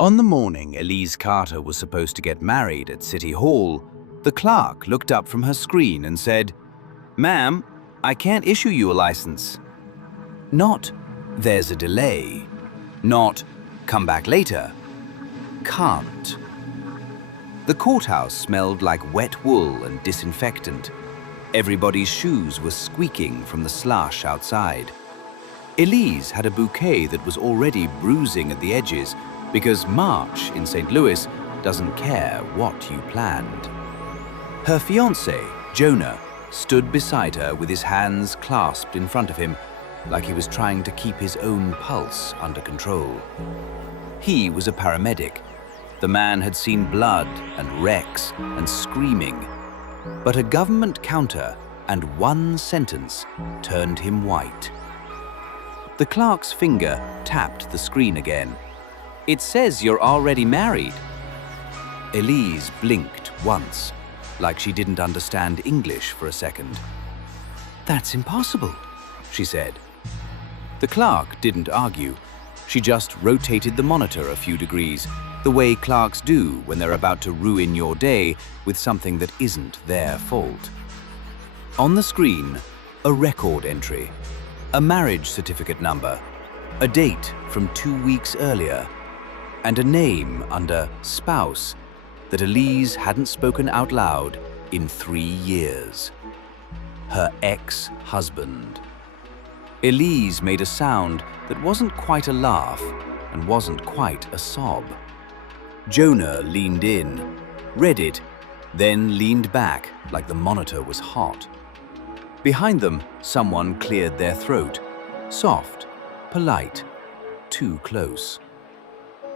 On the morning Elise Carter was supposed to get married at City Hall, the clerk looked up from her screen and said, "Ma'am, I can't issue you a license." Not, "There's a delay." Not, "Come back later." Can't. The courthouse smelled like wet wool and disinfectant. Everybody's shoes were squeaking from the slush outside. Elise had a bouquet that was already bruising at the edges because March in St. Louis doesn't care what you planned. Her fiancé, Jonah, stood beside her with his hands clasped in front of him, like he was trying to keep his own pulse under control. He was a paramedic. The man had seen blood and wrecks and screaming, but a government counter and one sentence turned him white. The clerk's finger tapped the screen again. "It says you're already married." Elise blinked once, like she didn't understand English for a second. "That's impossible," she said. The clerk didn't argue. She just rotated the monitor a few degrees, the way clerks do when they're about to ruin your day with something that isn't their fault. On the screen, a record entry, a marriage certificate number, a date from 2 weeks earlier, and a name under spouse that Elise hadn't spoken out loud in 3 years. Her ex-husband. Elise made a sound that wasn't quite a laugh and wasn't quite a sob. Jonah leaned in, read it, then leaned back like the monitor was hot. Behind them, someone cleared their throat. Soft, polite, too close.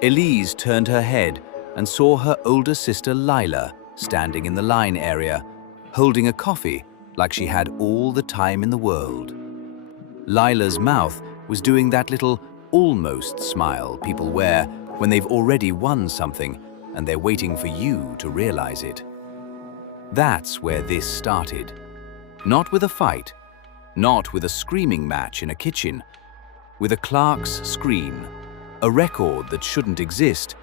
Elise turned her head and saw her older sister Lila standing in the line area, holding a coffee like she had all the time in the world. Lila's mouth was doing that little almost smile people wear when they've already won something and they're waiting for you to realize it. That's where this started. Not with a fight, not with a screaming match in a kitchen, with a clerk's screen, a record that shouldn't exist,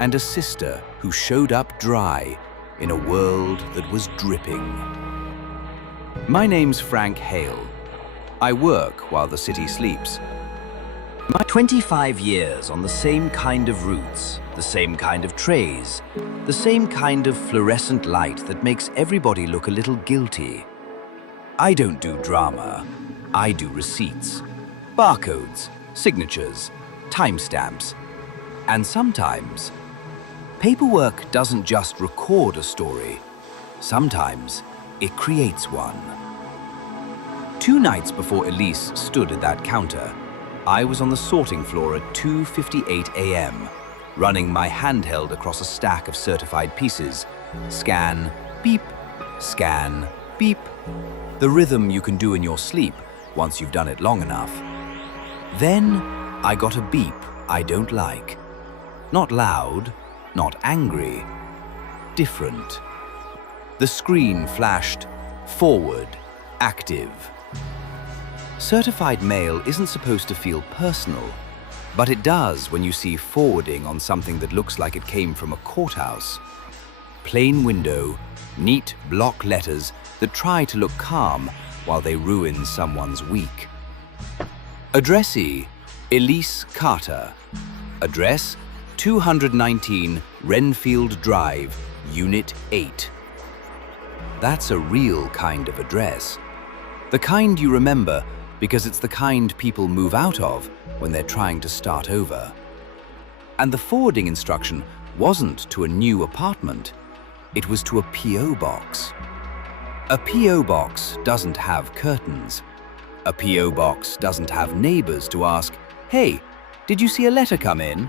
and a sister who showed up dry in a world that was dripping. My name's Frank Hale. I work while the city sleeps. My 25 years on the same kind of routes, the same kind of trays, the same kind of fluorescent light that makes everybody look a little guilty. I don't do drama. I do receipts, barcodes, signatures, timestamps, and sometimes paperwork doesn't just record a story. Sometimes it creates one. 2 nights before Elise stood at that counter, I was on the sorting floor at 2:58 a.m., running my handheld across a stack of certified pieces. Scan, beep, scan, beep. The rhythm you can do in your sleep once you've done it long enough. Then I got a beep I don't like. Not loud, not angry. Different. The screen flashed forward, active. Certified mail isn't supposed to feel personal, but it does when you see forwarding on something that looks like it came from a courthouse. Plain window, neat block letters that try to look calm while they ruin someone's week. Addressee, Elise Carter. Address, 219 Renfield Drive, Unit 8. That's a real kind of address. The kind you remember because it's the kind people move out of when they're trying to start over. And the forwarding instruction wasn't to a new apartment. It was to a P.O. box. A P.O. box doesn't have curtains. A P.O. box doesn't have neighbors to ask, "Hey, did you see a letter come in?"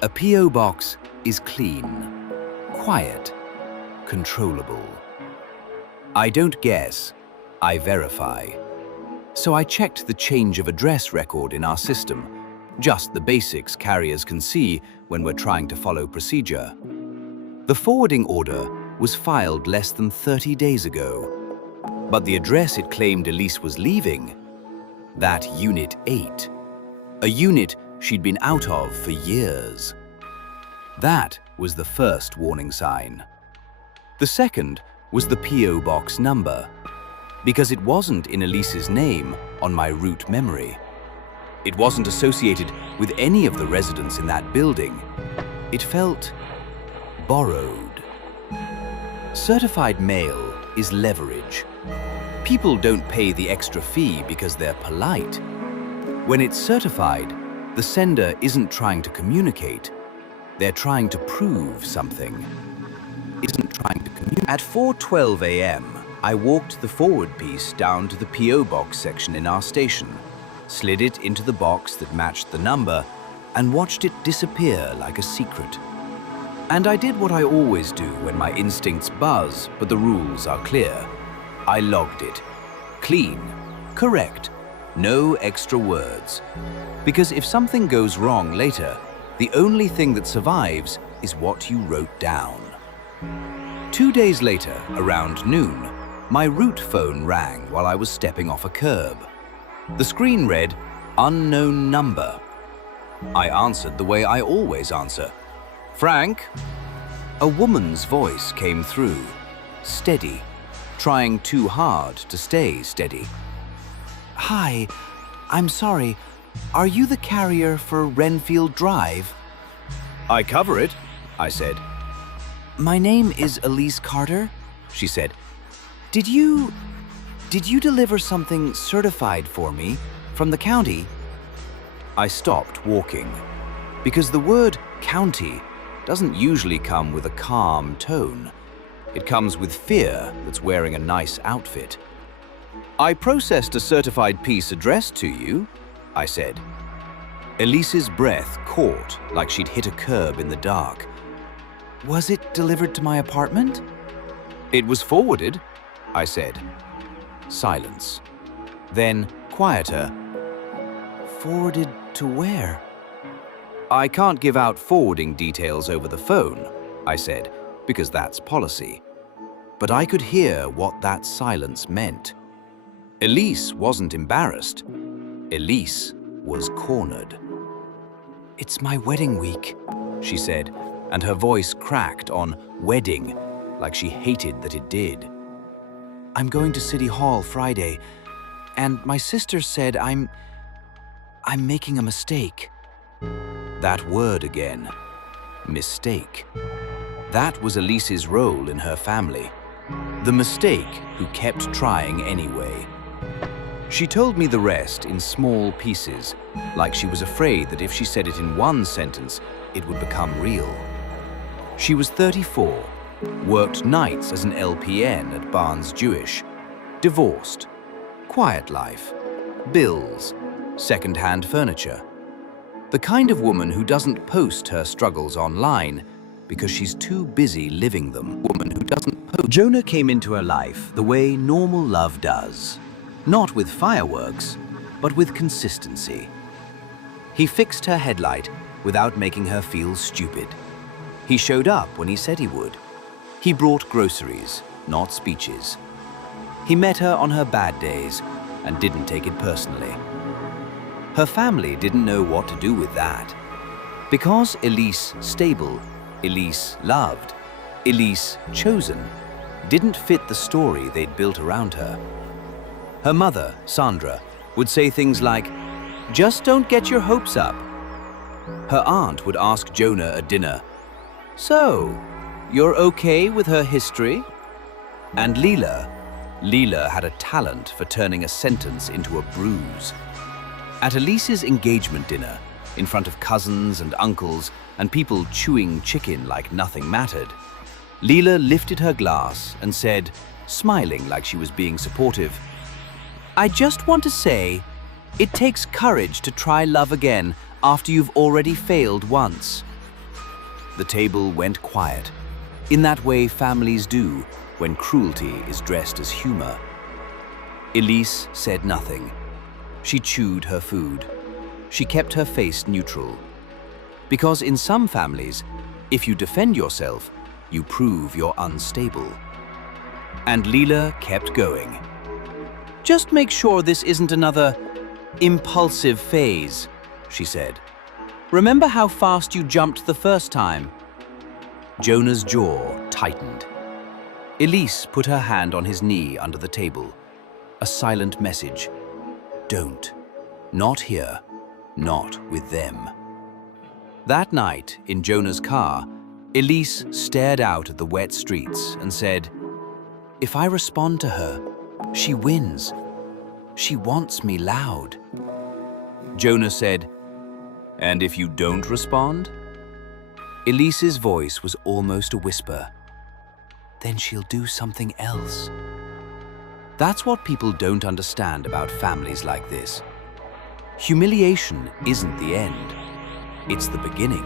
A P.O. box is clean, quiet, controllable. I don't guess, I verify. So I checked the change of address record in our system, just the basics carriers can see when we're trying to follow procedure. The forwarding order was filed less than 30 days ago, but the address it claimed Elise was leaving, that Unit 8, a unit she'd been out of for years. That was the first warning sign. The second was the P.O. box number, because it wasn't in Elise's name on my route memory. It wasn't associated with any of the residents in that building. It felt borrowed. Certified mail is leverage. People don't pay the extra fee because they're polite. When it's certified, the sender isn't trying to communicate. They're trying to prove something. At 4:12 a.m., I walked the forward piece down to the P.O. box section in our station, slid it into the box that matched the number, and watched it disappear like a secret. And I did what I always do when my instincts buzz, but the rules are clear. I logged it. Clean. Correct. No extra words. Because if something goes wrong later, the only thing that survives is what you wrote down. 2 days later, around noon, my route phone rang while I was stepping off a curb. The screen read, "Unknown number." I answered the way I always answer. "Frank?" A woman's voice came through, steady, trying too hard to stay steady. "Hi, I'm sorry. Are you the carrier for Renfield Drive?" "I cover it," I said. "My name is Elise Carter," she said. Did you deliver something certified for me from the county?" I stopped walking, because the word county doesn't usually come with a calm tone. It comes with fear that's wearing a nice outfit. "I processed a certified piece addressed to you," I said. Elise's breath caught like she'd hit a curb in the dark. "Was it delivered to my apartment?" "It was forwarded," I said. Silence. Then, quieter. "Forwarded to where?" "I can't give out forwarding details over the phone," I said, because that's policy. But I could hear what that silence meant. Elise wasn't embarrassed. Elise was cornered. "It's my wedding week," she said, and her voice cracked on wedding, like she hated that it did. "I'm going to City Hall Friday, and my sister said I'm making a mistake." That word again. Mistake. That was Elise's role in her family. The mistake who kept trying anyway. She told me the rest in small pieces, like she was afraid that if she said it in one sentence, it would become real. She was 34, worked nights as an LPN at Barnes Jewish, divorced, quiet life, bills, second-hand furniture. The kind of woman who doesn't post her struggles online because she's too busy living them. Jonah came into her life the way normal love does. Not with fireworks, but with consistency. He fixed her headlight without making her feel stupid. He showed up when he said he would. He brought groceries, not speeches. He met her on her bad days and didn't take it personally. Her family didn't know what to do with that. Because Elise stable, Elise loved, Elise chosen, didn't fit the story they'd built around her. Her mother, Sandra, would say things like, "Just don't get your hopes up." Her aunt would ask Jonah at dinner, "So, you're okay with her history?" And Leela had a talent for turning a sentence into a bruise. At Elise's engagement dinner, in front of cousins and uncles and people chewing chicken like nothing mattered, Leela lifted her glass and said, smiling like she was being supportive, "I just want to say, it takes courage to try love again after you've already failed once." The table went quiet, in that way families do when cruelty is dressed as humor. Elise said nothing. She chewed her food. She kept her face neutral. Because in some families, if you defend yourself, you prove you're unstable. And Leela kept going. "Just make sure this isn't another impulsive phase," she said. "Remember how fast you jumped the first time? Jonah's jaw tightened. Elise put her hand on his knee under the table. A silent message. Don't. Not here. Not with them. That night, in Jonah's car, Elise stared out at the wet streets and said, "If I respond to her, she wins. She wants me loud." Jonah said, "And if you don't respond?" Elise's voice was almost a whisper. "Then she'll do something else." That's what people don't understand about families like this. Humiliation isn't the end. It's the beginning.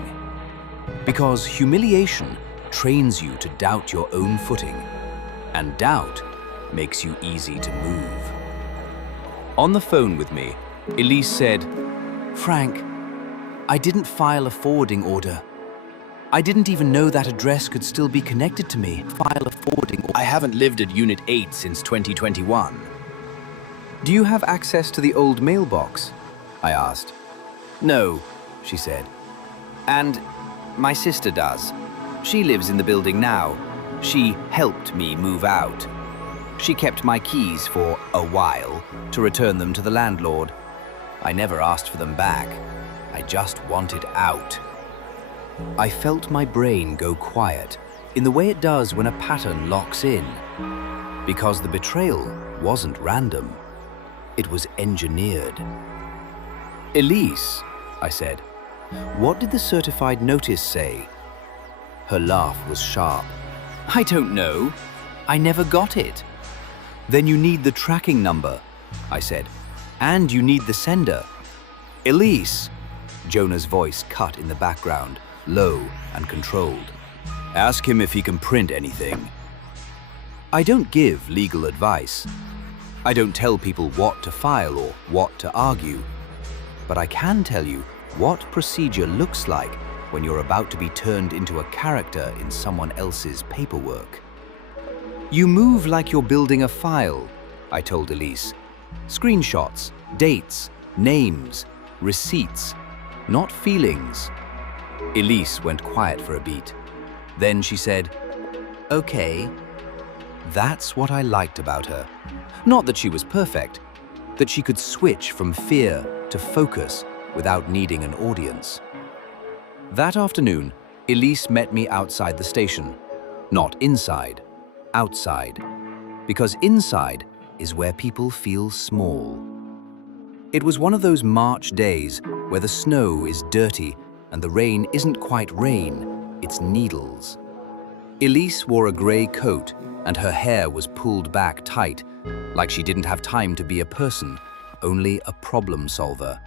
Because humiliation trains you to doubt your own footing, and doubt makes you easy to move. On the phone with me, Elise said, "Frank, I didn't file a forwarding order. I didn't even know that address could still be connected to me. File a forwarding order. I haven't lived at Unit 8 since 2021. Do you have access to the old mailbox?" I asked. "No," she said. "And my sister does. She lives in the building now. She helped me move out. She kept my keys for a while to return them to the landlord. I never asked for them back. I just wanted out." I felt my brain go quiet in the way it does when a pattern locks in. Because the betrayal wasn't random. It was engineered. "Elise," I said, "what did the certified notice say?" Her laugh was sharp. "I don't know. I never got it." "Then you need the tracking number," I said, "and you need the sender." "Elise," Jonah's voice cut in the background, low and controlled. "Ask him if he can print anything." I don't give legal advice. I don't tell people what to file or what to argue. But I can tell you what procedure looks like when you're about to be turned into a character in someone else's paperwork. "You move like you're building a file," I told Elise. "Screenshots, dates, names, receipts, not feelings." Elise went quiet for a beat. Then she said, "Okay." That's what I liked about her. Not that she was perfect, that she could switch from fear to focus without needing an audience. That afternoon, Elise met me outside the station. Not inside, outside. Because inside is where people feel small. It was one of those March days where the snow is dirty and the rain isn't quite rain, it's needles. Elise wore a grey coat and her hair was pulled back tight, like she didn't have time to be a person, only a problem solver.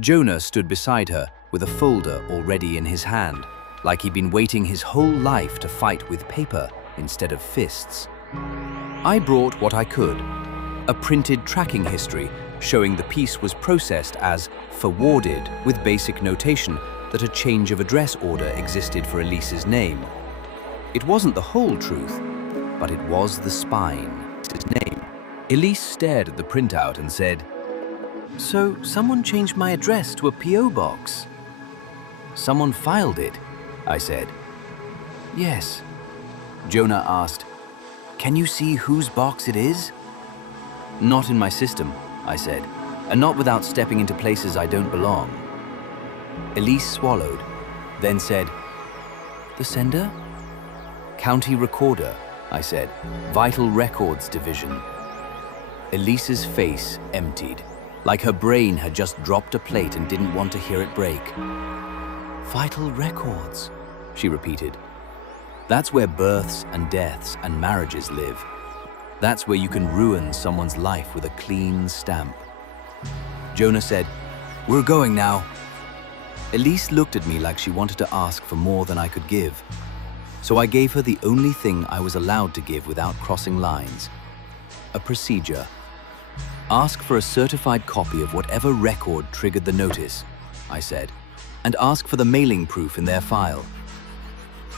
Jonah stood beside her with a folder already in his hand, like he'd been waiting his whole life to fight with paper instead of fists. I brought what I could, a printed tracking history showing the piece was processed as forwarded with basic notation that a change of address order existed for Elise's name. It wasn't the whole truth, but it was the spine. His name. Elise stared at the printout and said, "So someone changed my address to a P.O. box?" "Someone filed it," I said. "Yes." Jonah asked, "Can you see whose box it is?" "Not in my system," I said, "and not without stepping into places I don't belong." Elise swallowed, then said, "The sender?" "County recorder," I said, "Vital Records Division." Elise's face emptied, like her brain had just dropped a plate and didn't want to hear it break. "Vital records," she repeated. "That's where births and deaths and marriages live. That's where you can ruin someone's life with a clean stamp." Jonah said, "We're going now." Elise looked at me like she wanted to ask for more than I could give. So I gave her the only thing I was allowed to give without crossing lines. A procedure. "Ask for a certified copy of whatever record triggered the notice," I said, "and ask for the mailing proof in their file."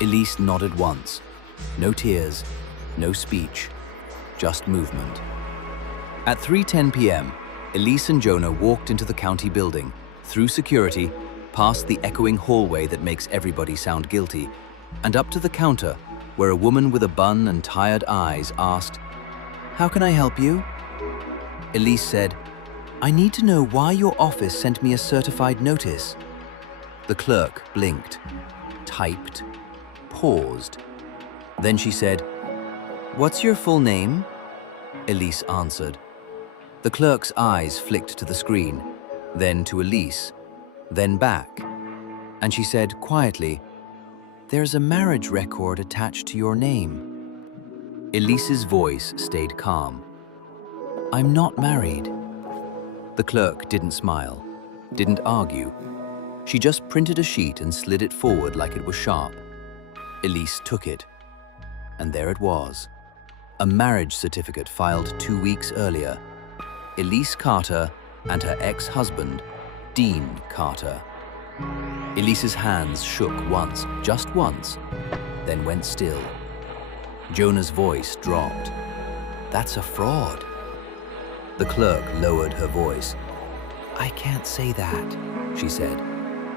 Elise nodded once. No tears, no speech, just movement. At 3:10 p.m., Elise and Jonah walked into the county building, through security, past the echoing hallway that makes everybody sound guilty, and up to the counter, where a woman with a bun and tired eyes asked, "How can I help you?" Elise said, "I need to know why your office sent me a certified notice." The clerk blinked, typed, paused. Then she said, "What's your full name?" Elise answered. The clerk's eyes flicked to the screen, then to Elise, then back, and she said quietly, "There's a marriage record attached to your name." Elise's voice stayed calm. "I'm not married." The clerk didn't smile, didn't argue. She just printed a sheet and slid it forward like it was sharp. Elise took it, and there it was. A marriage certificate filed 2 weeks earlier. Elise Carter and her ex-husband, Dean Carter. Elise's hands shook once, just once, then went still. Jonah's voice dropped. "That's a fraud." The clerk lowered her voice. "I can't say that," she said.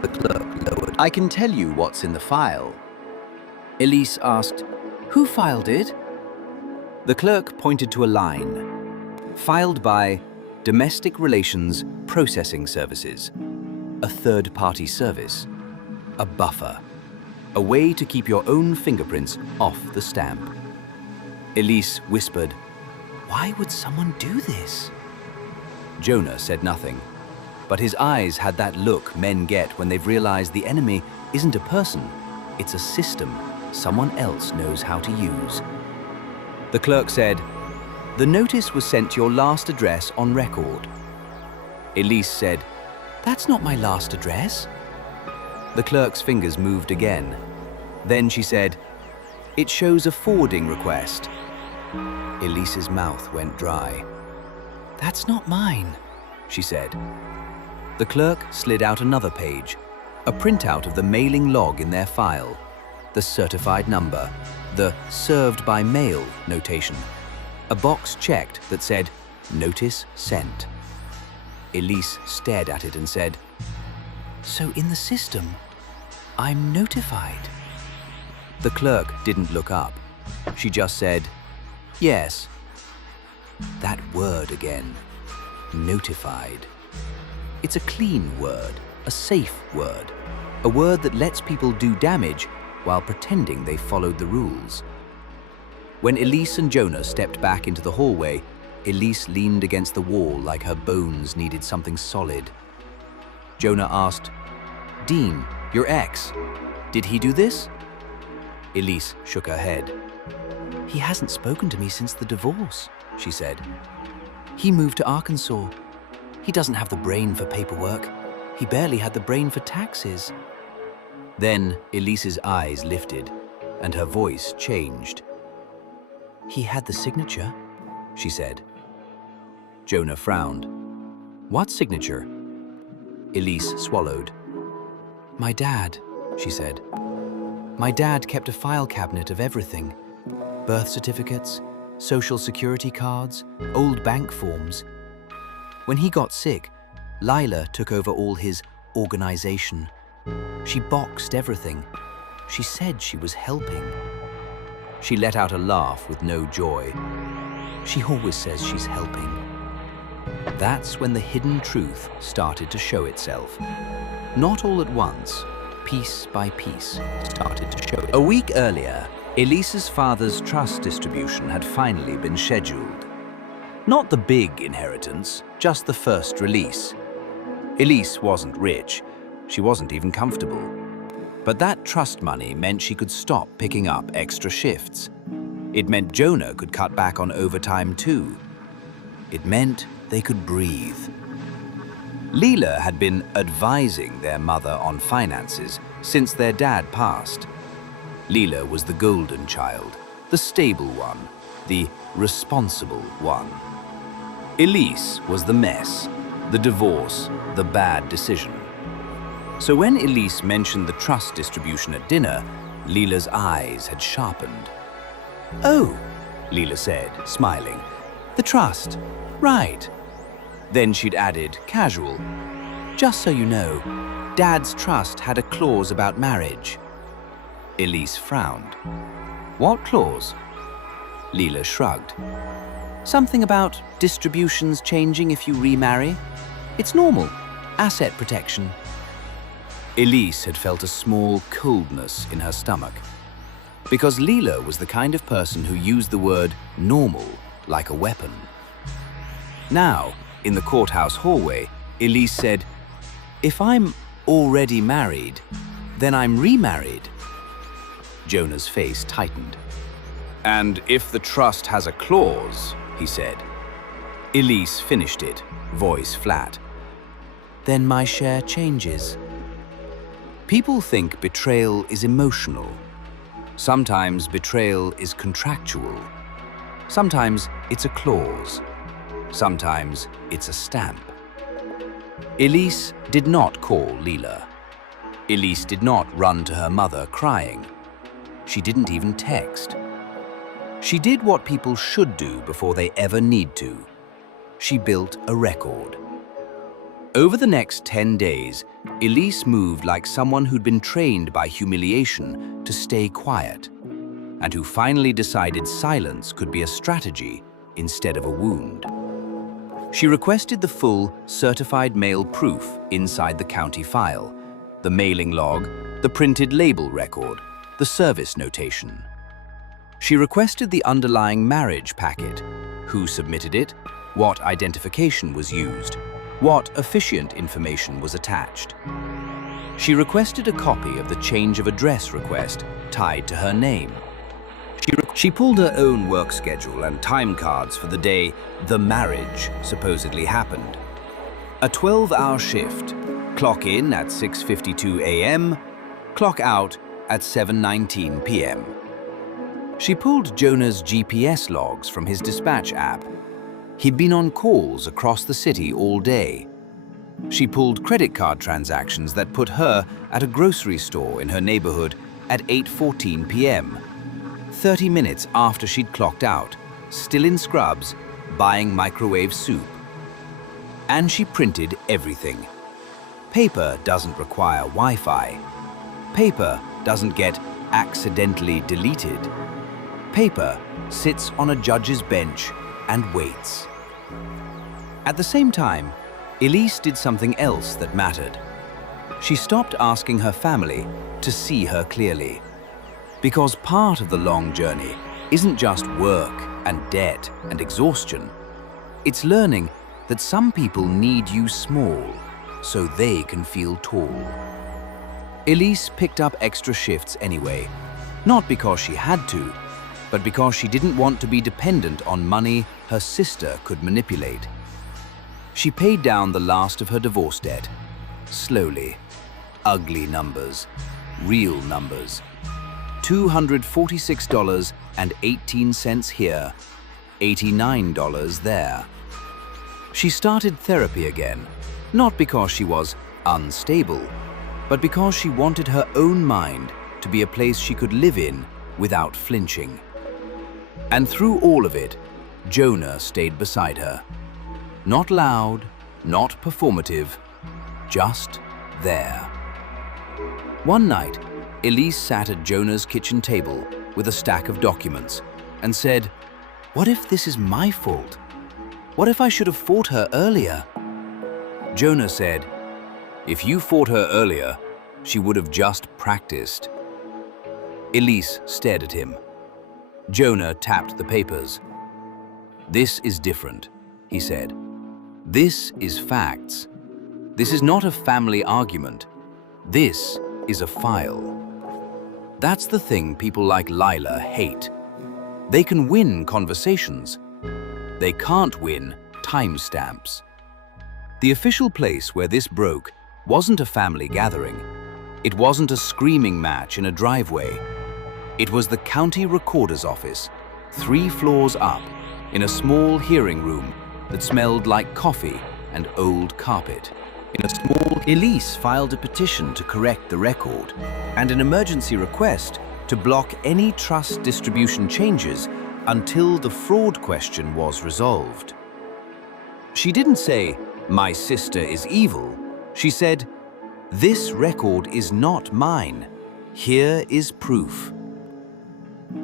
The clerk lowered. "I can tell you what's in the file." Elise asked, "Who filed it?" The clerk pointed to a line. Filed by Domestic Relations Processing Services, a third-party service, a buffer, a way to keep your own fingerprints off the stamp. Elise whispered, "Why would someone do this?" Jonah said nothing, but his eyes had that look men get when they've realized the enemy isn't a person, it's a system someone else knows how to use. The clerk said, "The notice was sent to your last address on record." Elise said, "That's not my last address." The clerk's fingers moved again. Then she said, "It shows a forwarding request." Elise's mouth went dry. "That's not mine," she said. The clerk slid out another page, a printout of the mailing log in their file, the certified number, the served by mail notation, a box checked that said, "Notice sent." Elise stared at it and said, "So in the system, I'm notified." The clerk didn't look up. She just said, "Yes." That word again, notified. It's a clean word, a safe word, a word that lets people do damage while pretending they followed the rules. When Elise and Jonah stepped back into the hallway, Elise leaned against the wall like her bones needed something solid. Jonah asked, "Dean, your ex, did he do this?" Elise shook her head. "He hasn't spoken to me since the divorce," she said. "He moved to Arkansas. He doesn't have the brain for paperwork. He barely had the brain for taxes." Then Elise's eyes lifted, and her voice changed. "He had the signature," she said. Jonah frowned. "What signature?" Elise swallowed. "My dad," she said. "My dad kept a file cabinet of everything. Birth certificates, social security cards, old bank forms. When he got sick, Lila took over all his organization. She boxed everything. She said she was helping." She let out a laugh with no joy. "She always says she's helping." That's when the hidden truth started to show itself. Not all at once, piece by piece, started to show itself. A week earlier, Elise's father's trust distribution had finally been scheduled. Not the big inheritance, just the first release. Elise wasn't rich. She wasn't even comfortable. But that trust money meant she could stop picking up extra shifts. It meant Jonah could cut back on overtime too. It meant they could breathe. Leela had been advising their mother on finances since their dad passed. Leela was the golden child, the stable one, the responsible one. Elise was the mess, the divorce, the bad decision. So when Elise mentioned the trust distribution at dinner, Leela's eyes had sharpened. "Oh," Leela said, smiling. "The trust, right." Then she'd added, casual, "Just so you know, Dad's trust had a clause about marriage." Elise frowned. What clause? Leela shrugged. Something about distributions changing if you remarry. It's normal. Asset protection. Elise had felt a small coldness in her stomach, because Leela was the kind of person who used the word normal like a weapon. Now, in the courthouse hallway, Elise said, "If I'm already married, then I'm remarried." Jonah's face tightened. "And if the trust has a clause," he said. Elise finished it, voice flat. "Then my share changes." People think betrayal is emotional. Sometimes betrayal is contractual. Sometimes it's a clause. Sometimes it's a stamp. Elise did not call Leela. Elise did not run to her mother crying. She didn't even text. She did what people should do before they ever need to. She built a record. Over the next 10 days, Elise moved like someone who'd been trained by humiliation to stay quiet, and who finally decided silence could be a strategy instead of a wound. She requested the full certified mail proof inside the county file, the mailing log, the printed label record, the service notation. She requested the underlying marriage packet, who submitted it, what identification was used, what officiant information was attached. She requested a copy of the change of address request tied to her name. She pulled her own work schedule and time cards for the day the marriage supposedly happened. A 12-hour shift, clock in at 6:52 a.m., clock out at 7:19 p.m. She pulled Jonah's GPS logs from his dispatch app. He'd been on calls across the city all day. She pulled credit card transactions that put her at a grocery store in her neighborhood at 8:14 p.m., 30 minutes after she'd clocked out, still in scrubs, buying microwave soup. And she printed everything. Paper doesn't require Wi-Fi. Paper doesn't get accidentally deleted. Paper sits on a judge's bench and waits. At the same time, Elise did something else that mattered. She stopped asking her family to see her clearly. Because part of the long journey isn't just work and debt and exhaustion. It's learning that some people need you small so they can feel tall. Elise picked up extra shifts anyway, not because she had to, but because she didn't want to be dependent on money her sister could manipulate. She paid down the last of her divorce debt, slowly. Ugly numbers, real numbers. $246.18 here, $89 there. She started therapy again, not because she was unstable, but because she wanted her own mind to be a place she could live in without flinching. And through all of it, Jonah stayed beside her. Not loud, not performative, just there. One night, Elise sat at Jonah's kitchen table with a stack of documents and said, "What if this is my fault? What if I should have fought her earlier?" Jonah said, "If you fought her earlier, she would have just practiced." Elise stared at him. Jonah tapped the papers. "This is different," he said. "This is facts. This is not a family argument. This is a file." That's the thing people like Lila hate. They can win conversations. They can't win timestamps. The official place where this broke wasn't a family gathering. It wasn't a screaming match in a driveway. It was the county recorder's office, 3 floors up, in a small hearing room that smelled like coffee and old carpet. Elise filed a petition to correct the record and an emergency request to block any trust distribution changes until the fraud question was resolved. She didn't say, "My sister is evil." She said, "This record is not mine. Here is proof.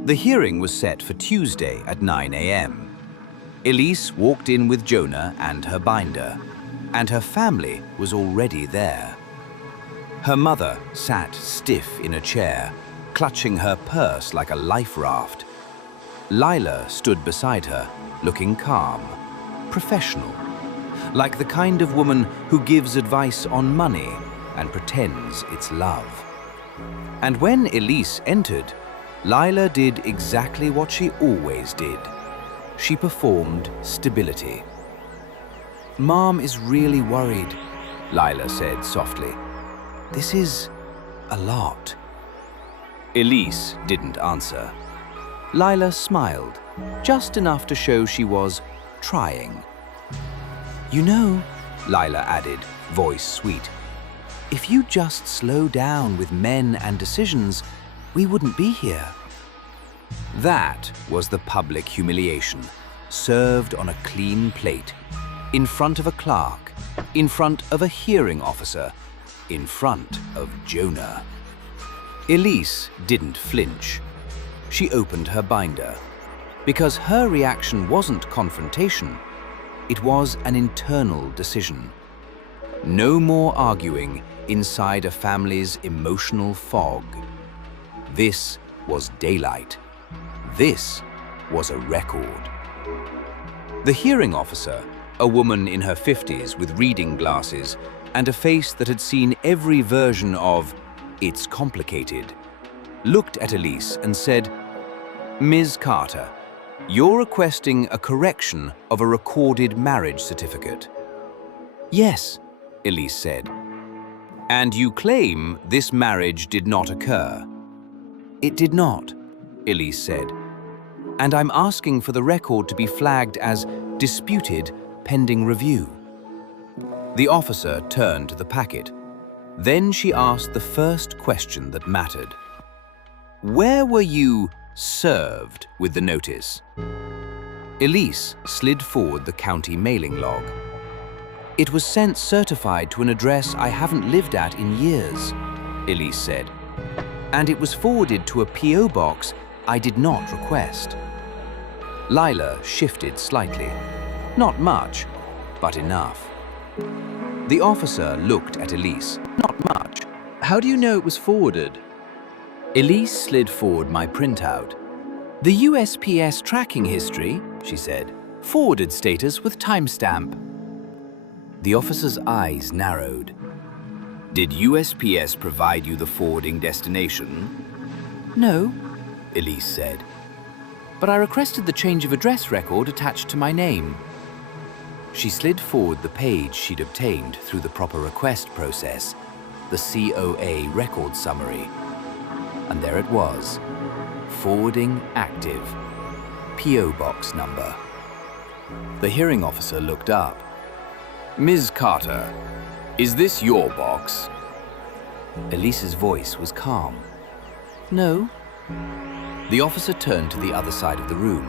The hearing was set for Tuesday at 9 a.m. Elise walked in with Jonah and her binder, and her family was already there. Her mother sat stiff in a chair, clutching her purse like a life raft. Lila stood beside her, looking calm, professional, like the kind of woman who gives advice on money and pretends it's love. And when Elise entered, Lila did exactly what she always did. She performed stability. "Mom is really worried," Lila said softly. "This is a lot." Elise didn't answer. Lila smiled, just enough to show she was trying. "You know," Lila added, voice sweet, "if you just slow down with men and decisions, we wouldn't be here." That was the public humiliation, served on a clean plate, in front of a clerk, in front of a hearing officer, in front of Jonah. Elise didn't flinch. She opened her binder, because her reaction wasn't confrontation, it was an internal decision. No more arguing inside a family's emotional fog. This was daylight. This was a record. The hearing officer, a woman in her 50s with reading glasses and a face that had seen every version of "It's complicated," looked at Elise and said, "Ms. Carter, you're requesting a correction of a recorded marriage certificate." "Yes," Elise said. "And you claim this marriage did not occur." "It did not," Elise said. "And I'm asking for the record to be flagged as disputed pending review." The officer turned to the packet. Then she asked the first question that mattered. "Where were you served with the notice?" Elise slid forward the county mailing log. "It was sent certified to an address I haven't lived at in years," Elise said. "And it was forwarded to a P.O. box I did not request." Lila shifted slightly. Not much, but enough. The officer looked at Elise. "Not much. How do you know it was forwarded?" Elise slid forward my printout. "The USPS tracking history," she said. "Forwarded status with timestamp." The officer's eyes narrowed. "Did USPS provide you the forwarding destination?" "No," Elise said. "But I requested the change of address record attached to my name." She slid forward the page she'd obtained through the proper request process, the COA record summary. And there it was. Forwarding active. P.O. box number. The hearing officer looked up. "Ms. Carter, is this your box?" Elise's voice was calm. "No." The officer turned to the other side of the room.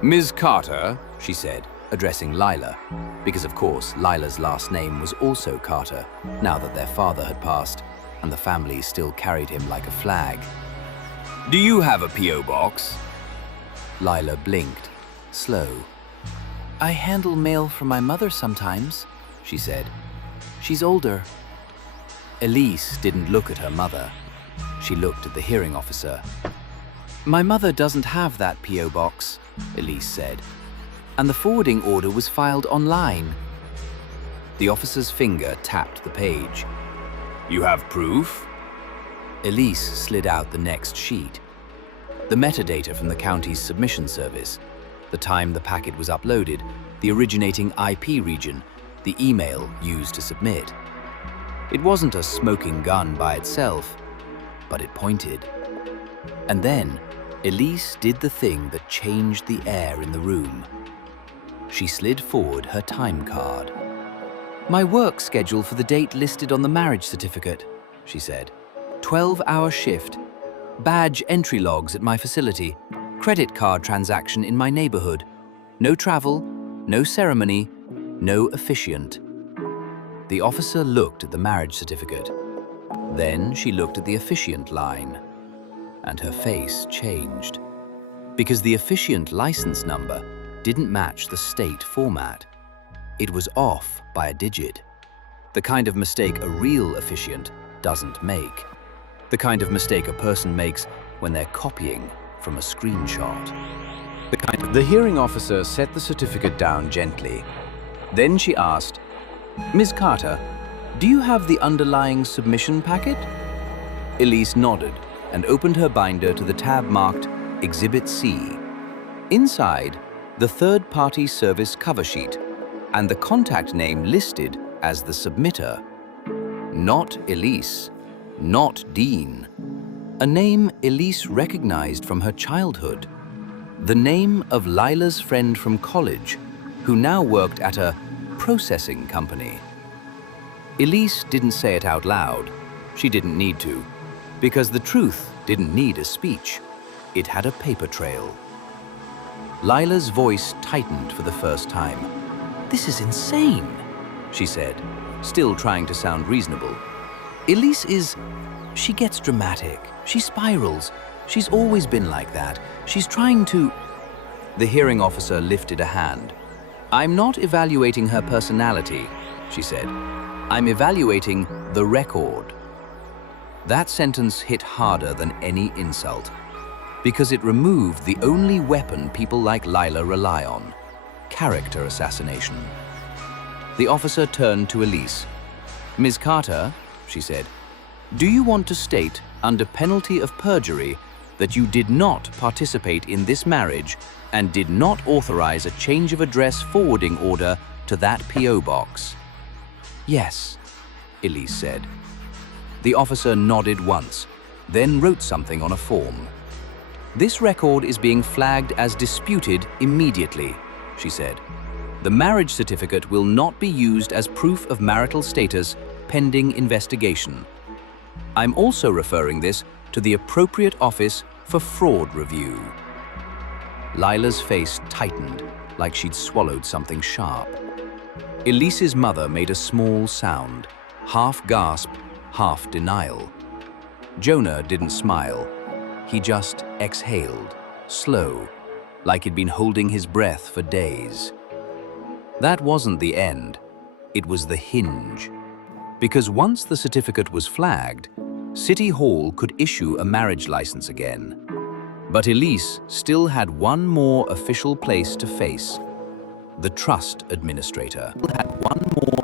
"Ms. Carter," she said, addressing Lila, because of course Lila's last name was also Carter, now that their father had passed, and the family still carried him like a flag. "Do you have a P.O. box?" Lila blinked, slow. "I handle mail for my mother sometimes," she said. "She's older." Elise didn't look at her mother. She looked at the hearing officer. "My mother doesn't have that P.O. box," Elise said. "And the forwarding order was filed online." The officer's finger tapped the page. "You have proof?" Elise slid out the next sheet. The metadata from the county's submission service, the time the packet was uploaded, the originating IP region, the email used to submit. It wasn't a smoking gun by itself, but it pointed. And then Elise did the thing that changed the air in the room. She slid forward her time card. "My work schedule for the date listed on the marriage certificate," she said. 12-hour shift. Badge entry logs at my facility. Credit card transaction in my neighborhood. No travel, no ceremony, no officiant. The officer looked at the marriage certificate. Then she looked at the officiant line, and her face changed. Because the officiant license number didn't match the state format. It was off by a digit. The kind of mistake a real officiant doesn't make. The kind of mistake a person makes when they're copying from a screenshot. The hearing officer set the certificate down gently. Then she asked, "Ms. Carter, do you have the underlying submission packet?" Elise nodded and opened her binder to the tab marked Exhibit C. Inside, the third-party service cover sheet and the contact name listed as the submitter. Not Elise, not Dean. A name Elise recognized from her childhood. The name of Lila's friend from college, who now worked at a processing company. Elise didn't say it out loud. She didn't need to, because the truth didn't need a speech. It had a paper trail. Lila's voice tightened for the first time. "This is insane," she said, still trying to sound reasonable. "Elise she gets dramatic. She spirals. She's always been like that. She's trying to..." The hearing officer lifted a hand. "I'm not evaluating her personality," she said. "I'm evaluating the record." That sentence hit harder than any insult, because it removed the only weapon people like Lila rely on: character assassination. The officer turned to Elise. "Ms. Carter," she said, "do you want to state, under penalty of perjury, that you did not participate in this marriage and did not authorize a change of address forwarding order to that P.O. box?" "Yes," Elise said. The officer nodded once, then wrote something on a form. "This record is being flagged as disputed immediately," she said. "The marriage certificate will not be used as proof of marital status pending investigation. I'm also referring this to the appropriate office for fraud review." Lila's face tightened, like she'd swallowed something sharp. Elise's mother made a small sound, half gasp, half denial. Jonah didn't smile. He just exhaled, slow, like he'd been holding his breath for days. That wasn't the end. It was the hinge. Because once the certificate was flagged, City Hall could issue a marriage license again. But Elise still had one more official place to face: the trust administrator.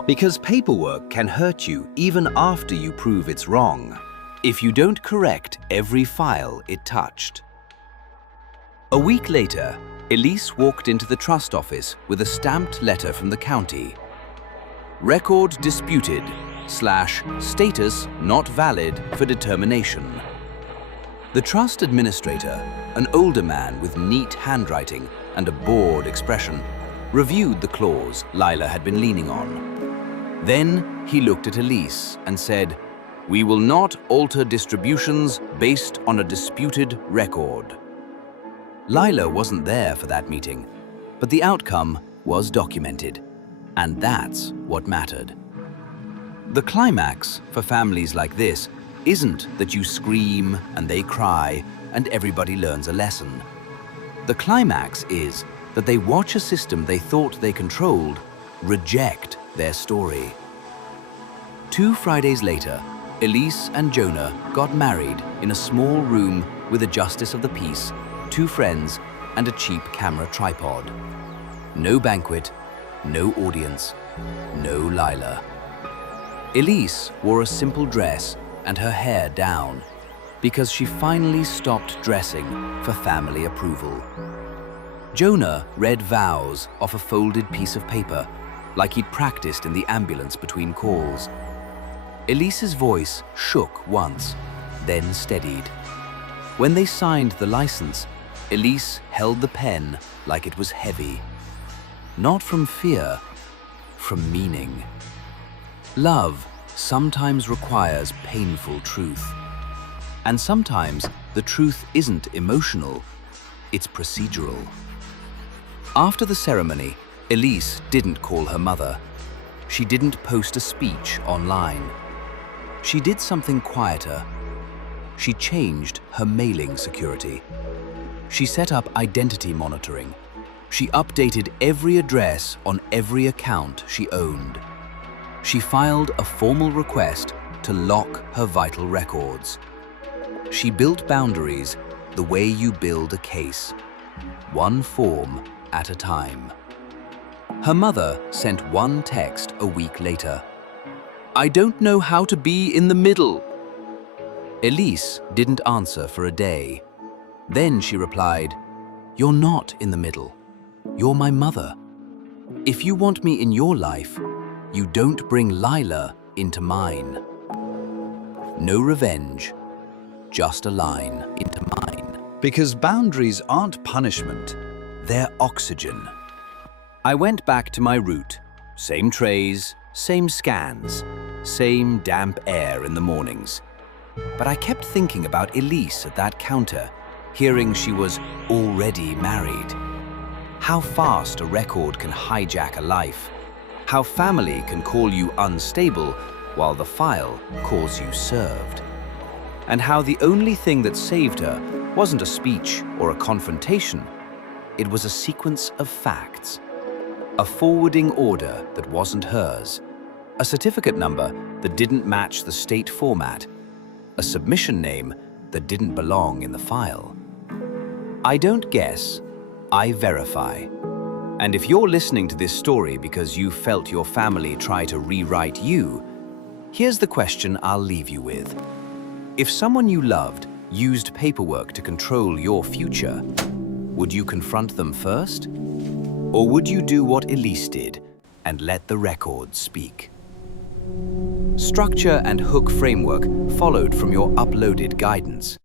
Because paperwork can hurt you even after you prove it's wrong, if you don't correct every file it touched. A week later, Elise walked into the trust office with a stamped letter from the county. "Record disputed / status not valid for determination." The trust administrator, an older man with neat handwriting and a bored expression, reviewed the clause Lila had been leaning on. Then he looked at Elise and said, "We will not alter distributions based on a disputed record." Lila wasn't there for that meeting, but the outcome was documented, and that's what mattered. The climax for families like this isn't that you scream and they cry and everybody learns a lesson. The climax is that they watch a system they thought they controlled reject their story. 2 Fridays later, Elise and Jonah got married in a small room with a justice of the peace, 2 friends, and a cheap camera tripod. No banquet, no audience, no Lila. Elise wore a simple dress and her hair down because she finally stopped dressing for family approval. Jonah read vows off a folded piece of paper, like he'd practiced in the ambulance between calls. Elise's voice shook once, then steadied. When they signed the license, Elise held the pen like it was heavy. Not from fear, from meaning. Love sometimes requires painful truth. And sometimes the truth isn't emotional, it's procedural. After the ceremony, Elise didn't call her mother. She didn't post a speech online. She did something quieter. She changed her mailing security. She set up identity monitoring. She updated every address on every account she owned. She filed a formal request to lock her vital records. She built boundaries the way you build a case, one form at a time. Her mother sent one text a week later. "I don't know how to be in the middle." Elise didn't answer for a day. Then she replied, "You're not in the middle. You're my mother. If you want me in your life, you don't bring Lila into mine." No revenge, just a line into mine. Because boundaries aren't punishment, they're oxygen. I went back to my route. Same trays, same scans, same damp air in the mornings. But I kept thinking about Elise at that counter, hearing she was already married. How fast a record can hijack a life. How family can call you unstable while the file calls you served. And how the only thing that saved her wasn't a speech or a confrontation. It was a sequence of facts. A forwarding order that wasn't hers. A certificate number that didn't match the state format. A submission name that didn't belong in the file. I don't guess, I verify. And if you're listening to this story because you felt your family try to rewrite you, here's the question I'll leave you with. If someone you loved used paperwork to control your future, would you confront them first? Or would you do what Elise did and let the record speak? Structure and hook framework followed from your uploaded guidance.